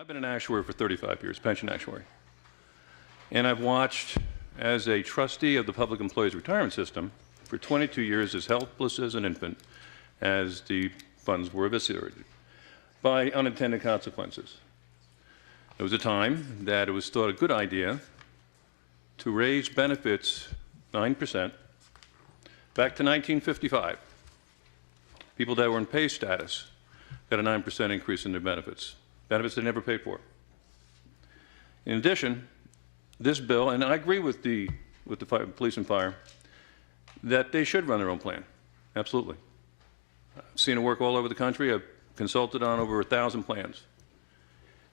I've been an actuary for 35 years, pension actuary. And I've watched, as a trustee of the Public Employees Retirement System, for 22 years as helpless as an infant as the funds were eviscerated by unintended consequences. There was a time that it was thought a good idea to raise benefits 9% back to 1955. People that were in pay status got a 9% increase in their benefits they never paid for. In addition, this bill, and I agree with the police and fire, that they should run their own plan, absolutely. I've seen it work all over the country. I've consulted on over 1,000 plans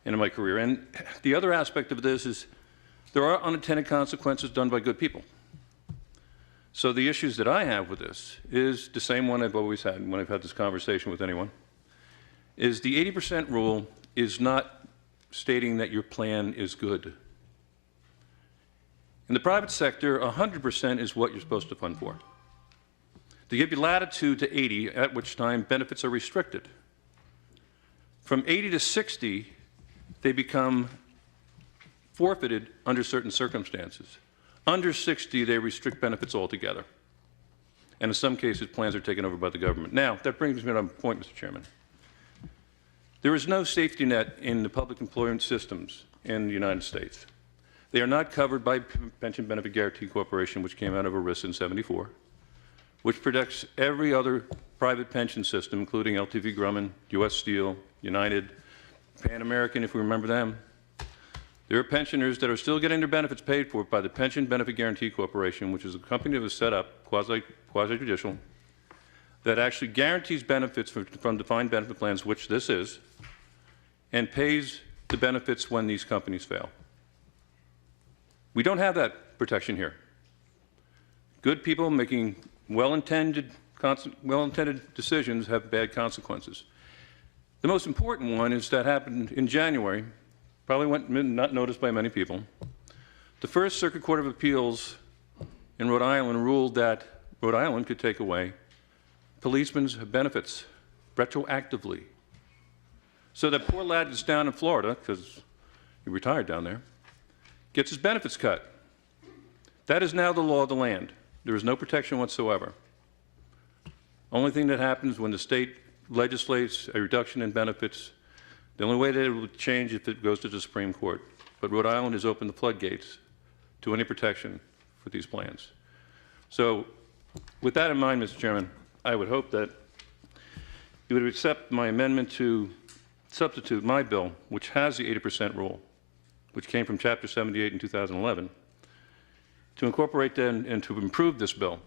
in my career. And the other aspect of this is there are unintended consequences done by good people. So the issues that I have with this is the same one I've always had when I've had this conversation with anyone, is the 80% rule is not stating that your plan is good. In the private sector, 100% is what you're supposed to fund for. They give you latitude to 80, at which time benefits are restricted. From 80 to 60, they become forfeited under certain circumstances. Under 60, they restrict benefits altogether. And in some cases, plans are taken over by the government. Now, that brings me to my point, Mr. Chairman. There is no safety net in the public employment systems in the United States. They are not covered by Pension Benefit Guaranty Corporation, which came out of ERISA in '74, which protects every other private pension system, including LTV Grumman, U.S. Steel, United, Pan American, if we remember them. There are pensioners that are still getting their benefits paid for by the Pension Benefit Guaranty Corporation, which is a company that was set up, quasi-judicial, that actually guarantees benefits from defined benefit plans, which this is, and pays the benefits when these companies fail. We don't have that protection here. Good people making well-intended decisions have bad consequences. The most important one is that happened in January, probably went not noticed by many people. The First Circuit Court of Appeals in Rhode Island ruled that Rhode Island could take away policemen's benefits retroactively. So that poor lad that's down in Florida, because he retired down there, gets his benefits cut. That is now the law of the land. There is no protection whatsoever. Only thing that happens when the state legislates a reduction in benefits, the only way that it will change if it goes to the Supreme Court. But Rhode Island has opened the floodgates to any protection for these plans. So with that in mind, Mr. Chairman, I would hope that you would accept my amendment to substitute my bill, which has the 80% rule, which came from Chapter 78 in 2011, to incorporate that and to improve this bill